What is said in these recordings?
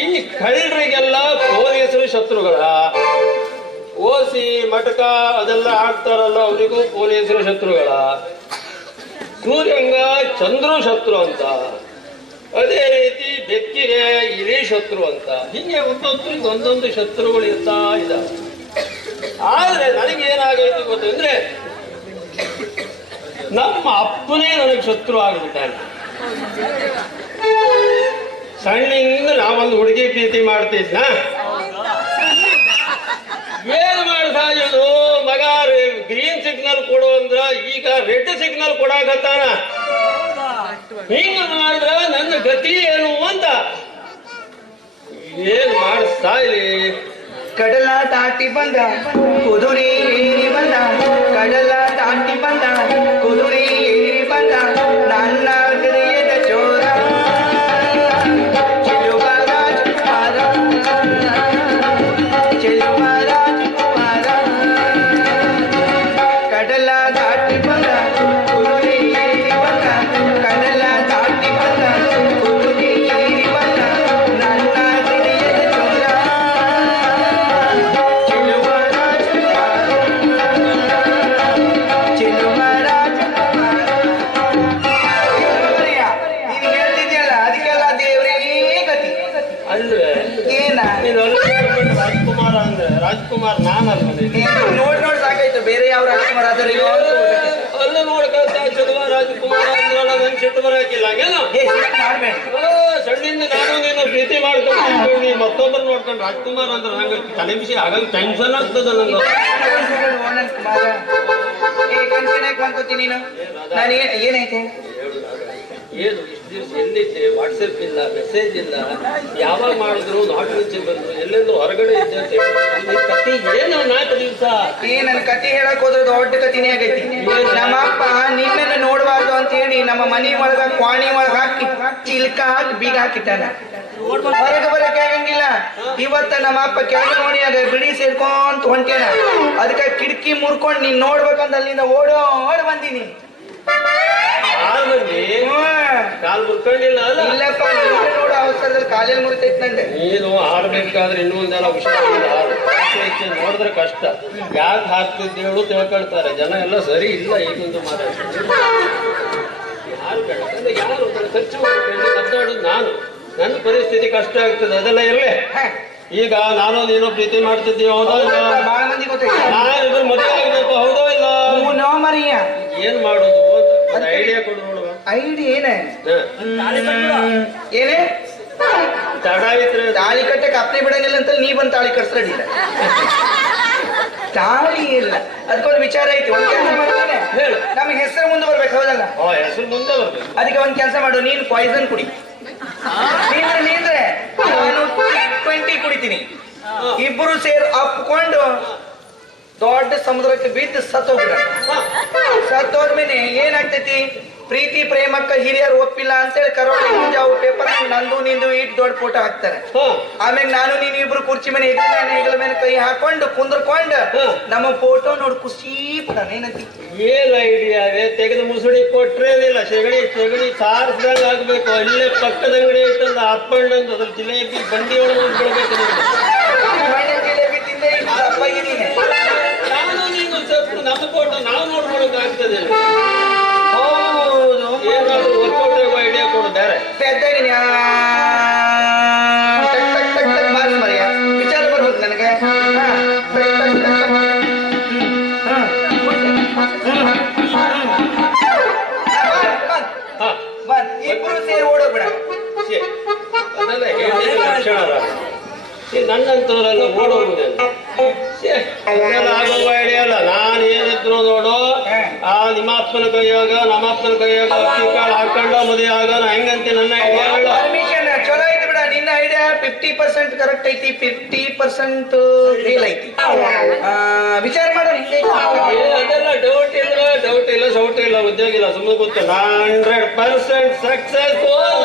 ಈ ಕಳ್ಳರಿಗೆಲ್ಲ ಪೊಲೀಸರು ಶತ್ರುಗಳ. ಓಸಿ, ಮಟಕ ಅದೆಲ್ಲ ಹಾಕ್ತಾರಲ್ಲ, ಅವರಿಗೂ ಪೊಲೀಸರು ಶತ್ರುಗಳ. ಸೂರ್ಯಂಗ ಚಂದ್ರು ಶತ್ರು ಅಂತ. ಅದೇ ರೀತಿ ಬೆಕ್ಕಿಗೆ ಇಲಿ ಶತ್ರು ಅಂತ. ಹೀಗೆ ಒಂದೊಂದ್ರಿಗೆ ಒಂದೊಂದು ಶತ್ರುಗಳು ಇರ್ತಾ ಇದ್ದಾವೆ. ಆದರೆ ನನಗೇನಾಗೈತು ಗೊತ್ತಂದ್ರೆ ನಮ್ಮ ಅಪ್ಪನೇ ನನಗೆ ಶತ್ರು ಆಗಿಬಿಟ್ಟಾರೆ ಸಣ್ಣಿಂದ ನಾವೊಂದು ಹುಡುಗಿ ಪ್ರೀತಿ ಮಾಡ್ತಿದ್ನ ಏನ್ ಮಾಡ್ತಾ ಇದು ಮಗ ಗ್ರೀನ್ ಸಿಗ್ನಲ್ ಕೊಡು ಅಂದ್ರ ಈಗ ರೆಡ್ ಸಿಗ್ನಲ್ ಕೊಡಾಕತ್ತಾನ. ಹಿಂಗ ಮಾಡಿದ್ರ ನನ್ನ ಗತಿ ಏನು ಅಂತ. ಏನ್ ಮಾಡಿಸ್ತಾ ಇಲ್ಲಿ ಕಡಲ ತಾಟಿ ಬಂದ, ಕುದುರಿ ಬಂದ, ಕಡಲ ತಾಟಿ ಬಂದ, ಕುದುರಿ ಬಂದ. ಹಂಗೇನು ಸಣ್ಣಿಂದ ನಾನು ನೀನು ಪ್ರೀತಿ ಮಾಡ್ಕೊಂಡು ನೀ ಮತ್ತೊಬ್ಬರು ನೋಡ್ಕೊಂಡು ರಾಜ್ಕುಮಾರ್ ಅಂದ್ರೆ ನಂಗೆ ತಲೆ ಬಿಸಿ ಆಗಂಗ್ ಟೆನ್ಷನ್ ಆಗ್ತದ ಕುಮಾರ ಏ ಕನ್ಫ್ಯೂನ್ ಮಾಡ್ಕೋತೀನಿ ನೀನು. ನಾನು ಏನ್ ಏನೈತೆ? ಏನು? ಇಷ್ಟು ದಿವಸ ಎಲ್ಲಿದ್ದೆ ವಾಟ್ಸಪ್ ಇಲ್ಲ ಮೆಸೇಜ್ ಇಲ್ಲ. ಯಾವಾಗ ಮಾಡಿದ್ರು? ನಾಟ್ ರೀಚ್ ಬಂದ್ರು. ಎಲ್ಲೆಲ್ಲೋ ಹೊರಗಡೆ ಇದ್ದೆ ಕತಿ ಹೇಳಿ. ಕತೆ ಏನು ನಾಲ್ಕು ದಿವಸ? ಏ ನನ್ನ ಕತಿ ಹೇಳಕ್ ಹೋದ್ರೆ ದೊಡ್ಡ ಕತಿನೇ ಆಗೈತಿ. ನಮ್ಮ ಅಪ್ಪ ನಿನ್ನನ್ನ ನೋಡಬಾರ್ದು ಅಂತ ಹೇಳಿ ನಮ್ಮ ಮನೆ ಒಳಗ ಕ್ವಾಣಿ ಒಳಗ ಹಾಕಿ ಚಿಲ್ಕ ಹಾಕಿ ಬೀಗ ಹಾಕಿಟ್ಟಾನ. ಹೊರಗೆ ಬರಕ್ಕೆ ಆಗಂಗಿಲ್ಲ ಇವತ್ತ ನಮ್ಮ ಅಪ್ಪ ಕೆಳಗೆ ನೋಡಿ ಅದ ಬಿಡಿ ಸೇರ್ಕೊಂತ ಹೊಂಟೇನ ಅದಕ್ಕೆ ಕಿಟಕಿ ಮುರ್ಕೊಂಡು ನೀನ್ ನೋಡ್ಬೇಕಂತ ಅಲ್ಲಿಂದ ಓಡೋಡ್ ಬಂದೀನಿ. ಕಾಲ್ ಮಂದಿ ಹ್ಮ್. ಕಾಲ್ ಮುರ್ಕೊಂಡಿಲ್ಲ ಅಲ್ಲ? ಇಲ್ಲಪ್ಪ ನಿನ್ನ ನೋಡೋ ಅವಸರದಲ್ಲಿ ಕಾಲೇಲಿ ಮುರಿತೈತ್ ನಂಗೆ. ನೀನು ಆಡ್ಬೇಕಾದ್ರೆ ಇನ್ನೂ ಒಂದೆಲ್ಲ ಹುಷಾರಿಲ್ಲ ನೋಡಿದ್ರೆ ಕಷ್ಟ. ಯಾಕೆ ಹಾಕ್ತಿದ್ದೆ ಹೇಳು ತಿಳ್ಕೊಳ್ತಾರೆ. ಜನ ಎಲ್ಲ ಸರಿ ಇಲ್ಲ ಈಗೊಂದು ಮಾತಾಡ್ತಾರೆ. ಯಾರು ಖರ್ಚು ನಾನು. ನನ್ನ ಪರಿಸ್ಥಿತಿ ಕಷ್ಟ ಆಗ್ತದೆ. ಅದೆಲ್ಲ ಇರಲಿ. ಈಗ ನಾನು ನೀನು ಪ್ರೀತಿ ಮಾಡ್ತಿದ್ದೀವಿ ಹೌದೋ ಮದುವೆ ಐಡಿ ಏನೇ? ಏನೇ? ತಾಳಿ ಕಟ್ಟಕ್ಕೆ ಅಪ್ನೆ ಬಿಡಂಗಿಲ್ಲ ಅಂತ ನೀ ಬಂದು ತಾಳಿ ಕಟ್ಸ್ರಡಿಲ್ಲ ತಾಳಿ ಇಲ್ಲ. ಅದಕ್ಕೊಂದು ವಿಚಾರ ಐತಿ. ಒಂದ್ ಕೆಲಸ ಮಾಡ್ತಾನೆ ಹೇಳು. ನಮ್ಮ ಹೆಸರು ಮುಂದೆ ಬರ್ಬೇಕು ಹೌದಲ್ಲ? ಹೆಸರು ಮುಂದೆ ಬರ್ಬೇಕು. ಅದಕ್ಕೆ ಒಂದ್ ಕೆಲಸ ಮಾಡು. ನೀನು ಪಾಯ್ಸನ್ ಕುಡಿ. ನೀನು ನೀಂದ್ರೆ ನಾನು ಟ್ವೆಂಟಿ ಕುಡಿತೀನಿ. ಇಬ್ರು ಸೇರ್ ಅಪ್ಕೊಂಡು ದೊಡ್ಡ ಸಮುದ್ರಕ್ಕೆ ಬಿದ್ದು ಸತ್ತೋಗ್ಬಿಡ ಸತ್ತೋದ್ಮೇಲೆ ಏನಾಗ್ತೈತಿ? ಪ್ರೀತಿ ಪ್ರೇಮಕ್ಕ ಹಿರಿಯರು ಒಪ್ಪಿಲ್ಲ ಅಂತೇಳಿ ಕರೋಳಿ ಮುಂಜಾವು ಪೇಪರ್ ನಂದು ನಿಂದು ಇಟ್ ದೊಡ್ಡ ಫೋಟೋ ಹಾಕ್ತಾರೆ. ಆಮೇಲೆ ನಾನು ನೀನು ಇಬ್ರು ಕುರ್ಚಿ ಮೇಲೆ ಹೆಗಲ ಮೇಲೆ ಹೆಗಲ ಮೇಲೆ ಕೈ ಹಾಕೊಂಡು ಕುಂದ್ರಕೊಂಡು. ನಮ್ಮ ಫೋಟೋ ನೋಡಿ ಖುಷಿ ಪಡೋಣ ಏನಂತಿ? ಏನ್ ಐಡಿಯಾ ತೆಗೆದು ಮುಸುಡಿ ಕೊಟ್ರೇನಿಲ್ಲ ಸೆಗಣಿ ಸೆಗಣಿ ಸಾರಿಸಿದಾಗ ಆಗ್ಬೇಕು. ಅಲ್ಲೇ ಪಕ್ಕದ ಅಂಗಡಿ ಐತಲ್ಲ ಅಂತ ಅದ್ರ ಜಿಲೇಬಿ ಬಂಡಿ ಒಳಗೆ ಬಿಡ್ಬೇಕು ಜಿಲೇಬಿ ತಿಂದೆ ನಾನು. ನೀನು ನಮ್ಮ ಫೋಟೋ ನಾವು ನೋಡ್ಕೊಳಕ್ ಆಗ್ತದೆ. ಆ, ಬಂದ್, ಬಂದ್, ಹಾ ಬಂದ್. ಇಬ್ರು ಸೇರಿ ಓಡೋಗ್ಬಿಡ. ನನ್ನಂತವರೆಲ್ಲ ಆಗೋದು ಐಡಿಯಾ ಅಲ್ಲ? ನಾನು ಏನಿದ್ರು ನೋಡು. ಆ ನಿಮ್ಮ ಅಪ್ಪನ ಕೈಯಾಗ ನಮ್ಮ ಅಪ್ಪನ ಕೈಯಾಗ ಅಕ್ಕಿ ಕಾಳು ಹಾಕೊಂಡು ಮದುವೆ ಆಗ ನಾ ಹೆಂಗಂತೆ ನನ್ನ ಐಡಿಯಾ ಹೇಳು ಪರ್ಮಿಷನ್ ಚಲೋ ಐತಿ ಬಿಡ ನಿನ್ನ ಐಡಿಯಾ ಫಿಫ್ಟಿ ಪರ್ಸೆಂಟ್ ಕರೆಕ್ಟ್ ಐತಿ ಫಿಫ್ಟಿ ಪರ್ಸೆಂಟ್ ಫೇಲ್ ಐತಿ. ವಿಚಾರ ಮಾಡೋಟ್ ಅದೆಲ್ಲ ಡೌಟ್ ಇಲ್ಲ ಡೌಟ್ ಇಲ್ಲ ಸೌಟ್ ಇಲ್ಲ ಉದ್ಯೋಗ ಇಲ್ಲ ಸುಮ್ಮನೆ ಗೊತ್ತಿಲ್ಲ hundred percent successful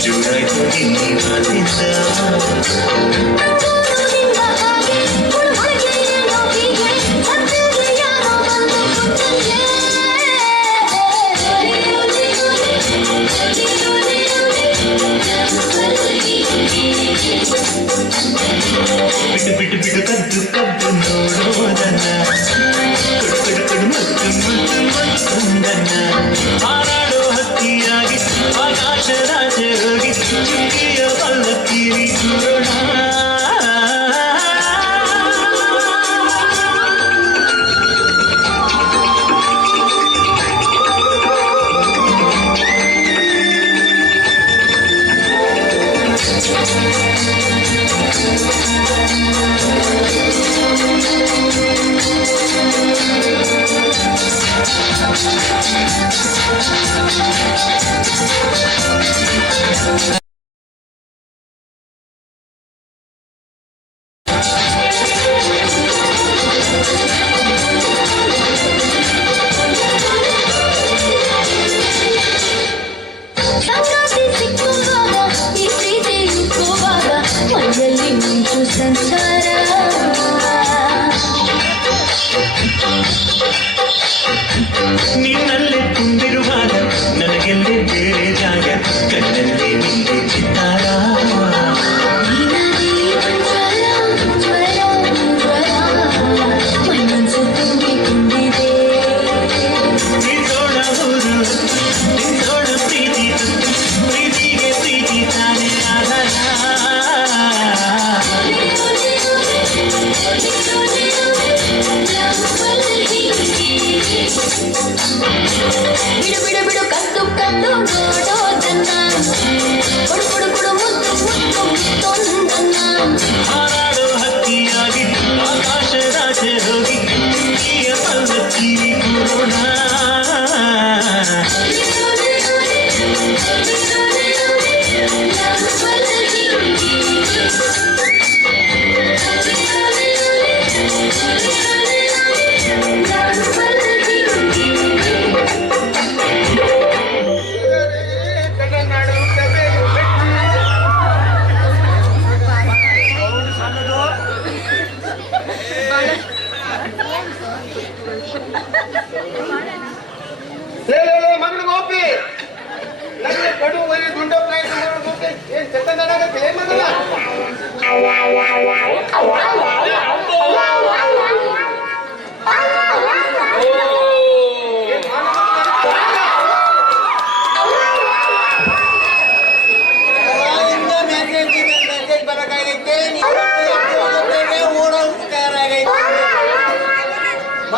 Jurai ini batinda Bidu bidu do do do do.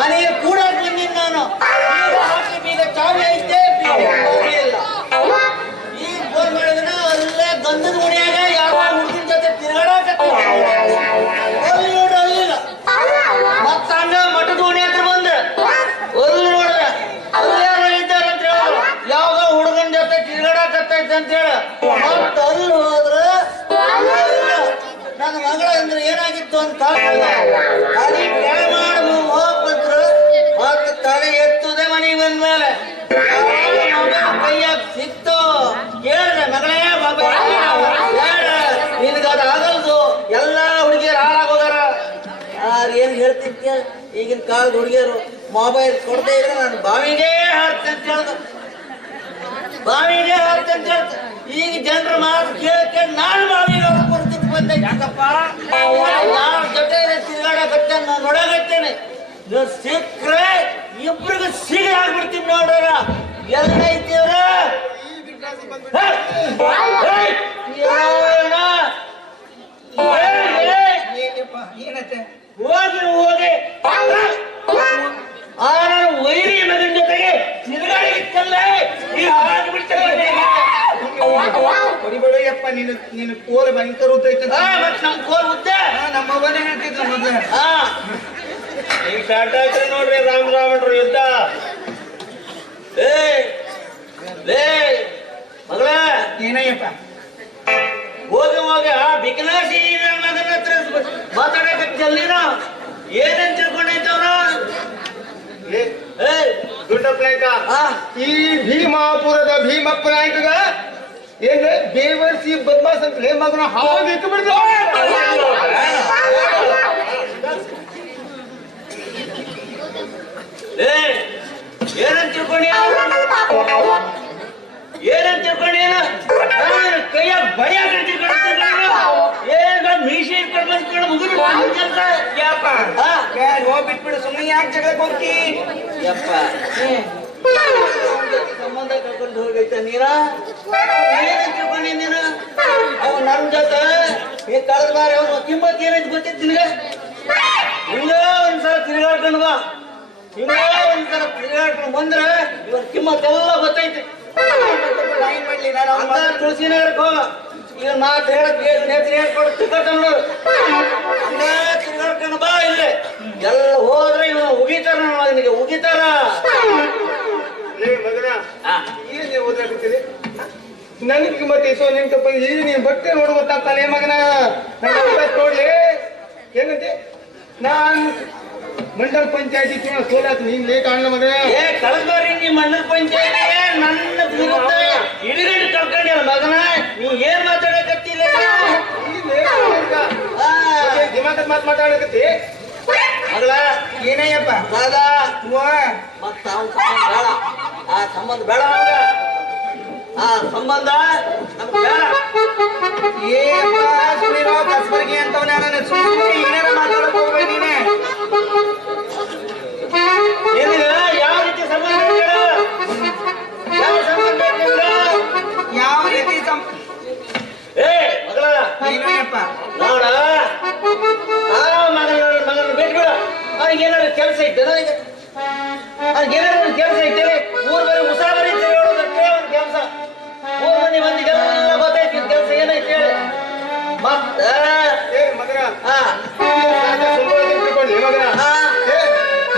ನಾನೇನು ಕೂಡ ಬಂದಿನಿ ನಾನು ಬೀಗ ಚಾವಿ ಐತೆ ಇಲ್ಲ. ಈಗ ಫೋನ್ ಮಾಡಿದ್ರ ಅಲ್ಲೇ ಗಂಧದ ಗುಡಿಯಾಗ ಯಾವ ಹುಡುಗಿನ ಜೊತೆ ತಿರುಗಾಡಕತ್ತಿ. ಅಲ್ಲಿ ನೋಡ್ರಿ ಅಲ್ಲಿಲ್ಲ ಮತ್ತ ಹಂಗ ಮಠದ ಗುಣಿ ಹತ್ರ ಬಂದ. ಅಲ್ಲಿ ನೋಡ್ರಿ ಅಲ್ಲೇ ಇದ್ದಾರೆ ಅಂತ ಹೇಳಿದ್ರು ಯಾವಾಗ ಹುಡುಗನ ಜೊತೆ ತಿರುಗಾಡಕತ್ತೈತೆ ಅಂತ ಹೇಳಿ. ಮತ್ತ ಅಲ್ಲಿ ಹೋದ್ರ ನನ್ನ ಮಗಳ ಅಂದ್ರೆ ಏನಾಗಿತ್ತು ಅಂತ ಅಲ್ಲಿ ಸಿಕ್ತು ಕೇಳಿದೆ ಮಗಳೇ ನಿನಗದು ಆಗಲ್ದು. ಎಲ್ಲ ಹುಡುಗಿಯರು ಹಾಳಾಗೋದಾರ ಯಾರು ಏನ್ ಹೇಳ್ತಿದ್ಯ? ಈಗಿನ ಕಾಲದ ಹುಡುಗಿಯರು ಮೊಬೈಲ್ ಕೊಡದೆ ಇದ್ರೆ ನಾನು ಬಾವಿಗೆ ಹಾಕ್ತೆ ಅಂತ ಹೇಳ್ದು. ಬಾವಿಗೆ ಹಾಡ್ತೆ ಅಂತ ಹೇಳ್ತು ಈಗ ಜನರ ಮಾತು ಕೇಳಕ್ಕೆ ನಾನು ಬಾವಿಗೆ ಅವ್ರು ಬಂದೆ. ಯಾಕಪ್ಪ? ನಾನು ಜೊತೆ ತಿರುಗಾಡಕತ್ತೇನೆ ನಾನು ನೋಡಕತ್ತೇನೆ ಸಿಕ್ಕರೆ ಇಬ್ರಿಗೂ ಸಿಗಿ ಆಗ್ಬಿಡ್ತೀನಿ ನೋಡ್ರ ಏನತ್ತೆ ಹೋಗಿ ಹೋಗಿ. ಆ ನಾನು ವೈರಿ ಮಗನ ಜೊತೆಗೆ ತಿರುಗಾಡಿತ್ತಲ್ಲ ಈಗ ಆಗ್ಬಿಡ್ತೇನೆ ಹೊಡಿಬೇಡ ಯಪ್ಪ ನೀನು ನೀನು ಕೋಲ ಭಯಂಕರ ಉದ್ದೈತೆ ಆ, ಮತ್ತ್ ನಮ್ ಕೋಲ್ ಉದ್ದೆ? ನಮ್ಮ ಅವ್ವನೇ ಹೇಳ್ತಿದ್ಲು ಮೊದ್ಲು. ಆ. ಈಗ ಸ್ಟಾರ್ಟ್ ಆಯ್ತು ನೋಡ್ರಿ ರಾಮ ರಾವಣರು ಯುದ್ಧ. ಮಗಳ! ಏನಯ್ಯಪ್ಪ? ಹೋಗಿ ಹೋಗಿ ಆ ಬಿಕನಾಸಿ ಮಗನ ಹತ್ರ ಮಾತಾಡಕತ್ತಲ್ಲಿನ ಏನಂತ ತಿಳ್ಕೊಂಡೈತವ್ರ ಏ ದುಡ್ಡಪ್ಪ ನಾಯ್ಕ ಆ? ಈ ಭೀಮಾಪುರದ ಭೀಮಪ್ಪ ನಾಯ್ಕಗ ಏನ್ ಬೇವರ್ಸಿ ಬದ್ಮಾಸ್ ಅಂತ ಮಗನ ಹಾಗೆ ಬಿಡ್ದು ಏ ಏನಂತ ತಿಳ್ಕೊಂಡಿ? ಏನಂತ ತಿಳ್ಕೊಂಡಿ ಕೈಯಾಗ ಭಯ ಏನ ಮೀಸಿ ಇಟ್ಕೊಂಡು ಬಂದ್ಕೊಂಡು ಮುಗಿದು ಕೆಲಸ ಯಪ್ಪ. ಆ. ಬ್ಯಾಡ್ ಹೋಗ್ ಬಿಟ್ಬಿಡು ಸುಮ್ಮನೆ ಯಾಕೆ ಜಗಳ ಹೋಗ್ತಿ ಯಪ್ಪ. ಸಂಬಂಧ ಕರ್ಕೊಂಡು ಹೋಗೈತ ನೀರ ಏನಂತ ತಿಳ್ಕೊಂಡಿ ನೀನು? ಅವ ನನ್ ಜೊತೆ? ಈ ಕಳೆದ ಬಾರಿ ಅವನು ಕಿಮ್ಮತ್ ಏನೈತಿ ಗೊತ್ತಿತ್ತು ನಿನಗೆ? ಹಿಂಗ ಒಂದ್ಸಲ ತಿರುಗಾಡ್ಕೊಂಡು ಬಾ. ಹಿಂಗ ಒಂಥರ ತಿರುಗಾಡ್ಕೊಂಡು ಬಂದ್ರೆ ಇವನ್ ಕಿಮ್ಮತ್ ಎಲ್ಲ ಗೊತ್ತೈತಿ. ಏನ್ ಮಾಡ್ಲಿ ನಾನು ಅವ್ನ್ ಹಂಗ ತುಳಸಿ ನಗರಕ್ಕೆ ಹೋಗ ಈಗ ಮಾತು ಹೇಳಕ್ ನೇತ್ರಿ ಹೇಳ್ಕೊಡು ತಿಕ್ಕಟ ನೋಡು. ಹಂಗ ತಿರುಗಾಡ್ಕೊಂಡು ಬಾ ಇಲ್ಲೇ. ಎಲ್ಲ ಹೋದ್ರೆ ಇವನು ಉಗಿತಾರ ನಿನಗೆ ಉಗಿತಾರ? ಲೇ ಮಗನ ಆ. ಏನ್ ಓದಾಡ್ತೀರಿ ನನಗೆ ಮತ್ತೆ ಸೊ ನಿನ್ ತಪ್ಪ ಈಗ ನೀನ್ ಬಟ್ಟೆ ನೋಡು ಗೊತ್ತಾಗ್ತಾನೆ ಮಗನ? ನನ್ನ ನೋಡ್ಲಿ ಏನಂತೆ? ನಾನ್ ಮಂಡಲ ಪಂಚಾಯತಿ ಚುನಾವಣೆ ಸೋಲಾತ್ ನೀನ್ ಲೇಟ್ ಅಣ್ಣ ಮಗ ಏ ನೀ ಮಂಡಲ ಪಂಚಾಯತಿ ನನ್ನ ವಿರುದ್ಧ ಇಡಿಗಂಡು ಕಳ್ಕೊಂಡಿಲ್ಲ ಮಗನ ನೀವು ಏನ್ ಮಾತಾಡಕತ್ತಿಲ್ಲ ದಿಮಾಕದ್ ಮಾತು ಮಾತಾಡಕತ್ತಿ? ಮಗಳ ಏನಯ್ಯಪ್ಪ ಮತ್ತ ಅವ್ನ್ ಸಂಬಂಧ ಬೇಡ. ಆ ಸಂಬಂಧ ಬೇಡ ಆ ಸಂಬಂಧ ನಮ್ಗೆ ಬೇಡ.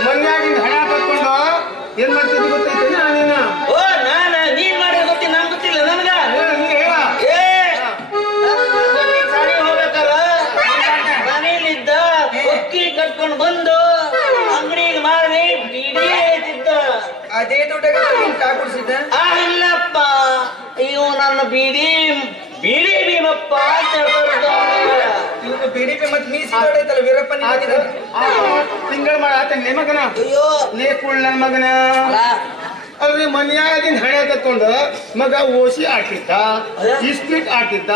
ಮನ್ಯಾಗಿಂದ ಹಣ ತಕ್ಕೊಂಡು ಏನ್ ಮಾಡ್ತಿದ್ದಿ ಗೊತ್ತೈತೆ ನೀನ? ಓ ನಾನ? ನೀನ್ ಮಾಡಿದ ಗೊತ್ತಿ ನನ್ ಗೊತ್ತಿಲ್ಲ ನನ್ಗ. ಮನೇಲಿದ್ದ ಒಕ್ಕಿ ಕಟ್ಕೊಂಡು ಬಂದು ಅಂಗಡಿಗೆ ಮಾರಿ ಅದೇ ಆ ಇಲ್ಲಪ್ಪ. ಇವು ನನ್ನ ಬೀಡಿ ಬೀಡಿ ಭೀಮಪ್ಪ ಅಂತ ಹೇಳ್ತಾರೆ. ಬಿಡಿಪಿ ಮತ್ ಮೀಸಿ ದೊಡ್ಡೈತಲ್ಲ ವೀರಪ್ಪ ತಿಂಗಳ ಮಾಡ ಆತನ್ ಮಗನ? ಅಯ್ಯೋ. ನೇ ಕುಳ್ ನನ್ ಮಗನ? ಅಲ್ಲಿ. ಮನ್ಯಾಗಿನ ಹಣೆ ತಕ್ಕೊಂಡ ಮಗ ಓಸಿ ಹಾಕಿದ್ದ ಇಸ್ಪಿಟ್ ಹಾಕಿದ್ದ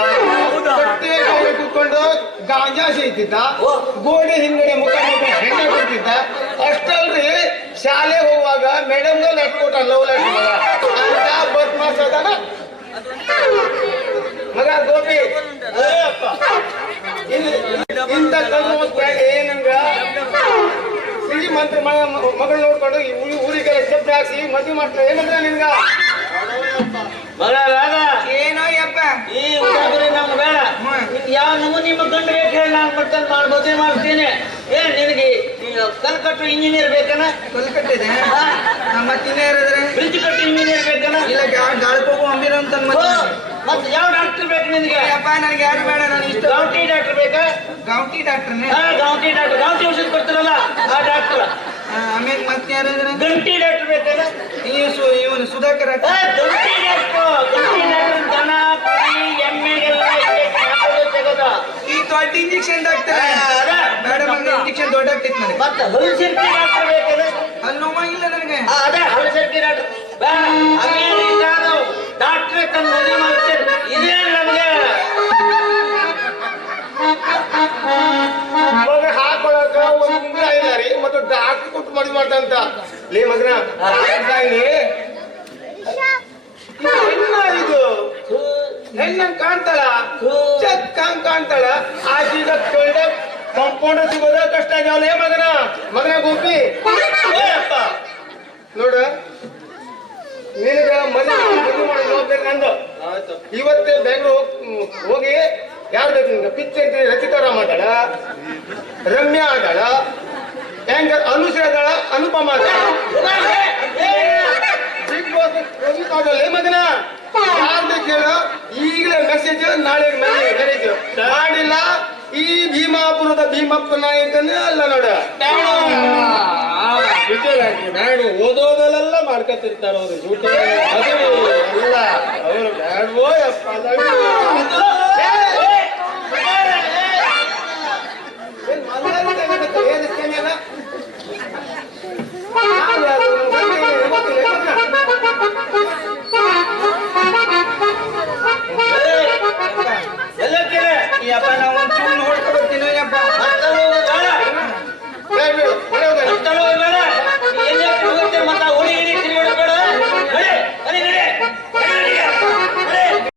ಕಟ್ಟೆ ಕುತ್ಕೊಂಡು ಗಾಂಜಾ ಸೇತಿದ್ದ ಗೋಡೆ ಹಿಂಗಡೆ ಮುಖ ಮುಖ ಹೆಣ್ಣೆ ಕೊಡ್ತಿದ್ದ ಅಷ್ಟಲ್ರಿ ಶಾಲೆ ಹೋಗುವಾಗ ಮೇಡಮ್ ಲಟ್ಕೊಟ ಲವ್ ಲಟ್ ಮಗ ಅಂತ ಬದ್ಮಾಸ್ ಅದಾನ ಮಗ ಗೋಪಿ. ಇಂಥ ಕಲ್ಲು ಏನಂಗ ಮಂತ್ರ ಮಗಳು ನೋಡ್ಕೊಂಡು ಊರಿಗೆಲ್ಲ ಶಬ್ದ ಹಾಕ್ಸಿ ಮದುವೆ ಮಾಡ್ತಾರೆ. ಏನಂದ್ರ ನಿನ್ಗ? ಏನೋ ಯಪ್ಪ. ಈ ಉಸಾಬರಿ ನಮ್ಗೆ ಬೇಡ. ಯಾವ ನಮೂನಿ ನಿಮ್ಮ ಗಂಡು ಬೇಕು ಹೇಳಿ ನಾನು ಮತ್ತೊಂದು ಮಾಡಿ ಮದುವೆ ಮಾಡ್ತೀನಿ. ಏ ನಿನಗೆ ಕಲ್ ಕಟ್ಟು ಇಂಜಿನಿಯರ್ ಬೇಕನ? ಕಲ್ಕಟ್ಟಿದೆ. ನಮ್ಮ ಮತ್ತಿನ್ನೇ ಇದ್ರೆ ಬ್ರಿಡ್ಜ್ ಕಟ್ಟು ಇಂಜಿನಿಯರ್ ಬೇಕನ? ಇಲ್ಲ ಗಾಳಿಕೋಗು ಅಂಬಿರೋ ಅಂತ ಮತ್ತೆ ಯಾವ ಡಾಕ್ಟರ್ ಬೇಕು ನಿನಗೆ? ಅಪ್ಪ ನನಗೆ ಯಾರು ಬೇಡ ನಾನು ಇಷ್ಟ ಗೌಂಟಿ ಡಾಕ್ಟರ್ ಬೇಕಾ? ಗೌಂಟಿ ಡಾಕ್ಟರ್ನೇ ಹಾ ಗೌಂಟಿ ಡಾಕ್ಟರ್ ಗೌಂಟಿ ಔಷಧ ಕೊಡ್ತಾರಲ್ಲ ಆ ಡಾಕ್ಟರ್ ಆಮೇಲೆ ಮತ್ತೆ ಯಾರಾದ್ರೆ ಗಂಟಿ ಡಾಕ್ಟರ್ ಬೇಕಲ್ಲ ನೀವು ಸು ಇವನು ಸುಧಾಕರ್ ಗಂಟಿ ಡಾಕ್ಟರ್ ಗಂಟಿ ಡಾಕ್ಟರ್ ದನ ಕುರಿ ಎಮ್ಮೆಗೆಲ್ಲ ತೆಗೋದು? ಈ ದೊಡ್ಡ ಇಂಜೆಕ್ಷನ್ ಡಾಕ್ಟರ್ ಆ, ಅಂದ್ರೆ ಇಂಜೆಕ್ಷನ್ ದೊಡ್ಡ ಆಗ್ತೈತೆ ನನಗೆ ಮತ್ತೆ ಹಲಸರ್ಕಿ ಡಾಕ್ಟರ್ ಬೇಕಲ್ಲ ಅಲ್ಲಿ ನೋವಾಗಿಲ್ಲ ನನಗೆ. ಅದೇ ಹಲಸರ್ಕಿ ಡಾಕ್ಟರ್ ಬಾ ಅಮೇರಿಕಾದವು ಡಾಕ್ಟ್ರೇ ತಂದು ಮದುವೆ ಮಾಡ್ತೇನೆ. ಇದೇ ನಮ್ಗೆ? ಮಗ ಹಾಕೊಳಕ ಒಂದು ತಿಂಗಳ ಇದ್ದಾರೆ ಮತ್ತು ಡಾಕ್ಟರ್ ಕೊಟ್ಟು ಮದುವೆ ಮಾಡ್ತಂತ ಲೇ ಮಗನ ಇಲ್ಲಿ. ಹೆಣ್ಣ ಇದು ಹೆಣ್ಣಂಗ್ ಕಾಣ್ತಾಳ? ಚಕ್ಕಂಗ್ ಕಾಣ್ತಾಳ? ಆ ತೊಳ್ದ ಕಂಪೌಂಡರ್ ಸಿಗೋದ ಕಷ್ಟ ಆಗ್ಯಾವಲ್ಲ ಮಗನ. ಮಗನ ಗೋಪಿ. ನೋಡ. ನಿನಗ ಮನೆ ಮದುವೆ ಜವಾಬ್ದಾರಿ ನಂದು ಇವತ್ತೇ ಬೆಂಗಳೂರು ಹೋಗಿ ಯಾರು ಬೇಕು ನಿಂಗೆ ಅಂತ ರಚಿತಾರಾಮ್ ಅದಾಳ ರಮ್ಯಾ ಅದಾಳ ಆಂಕರ್ ಅನುಶ್ರೀ ಅದಾಳ ಅನುಪಮ ಅದಾಳ ಬಿಗ್ ಬಾಸ್ ರೋಹಿತ್ ಅದಲ್ಲ ಮಗನ ಯಾರು ಬೇಕು ಹೇಳು ಈಗಲೇ ಮೆಸೇಜ್ ನಾಳೆ ಮ್ಯಾರೇಜ್ ಮಾಡಿಲ್ಲ, ಈ ಭೀಮಾಪುರದ ಭೀಮಪ್ಪ ನಾಯಕನೇ ಅಲ್ಲ ನೋಡ. ನಾನು ಓದೋದಲ್ಲೆಲ್ಲ ಮಾಡ್ಕೊತಿರ್ತಾರ ಅವ್ರು ಊಟ ಅದು ಅಲ್ಲ ಅವರು ಬ್ಯಾಡ್ವೋ ಯಪ್ಪ ಅಪ್ಪ ನಾವು ಒಂದು ಚೂರು ನೋಡ್ಕೊಡ್ತೀನಿ ಅಪ್ಪ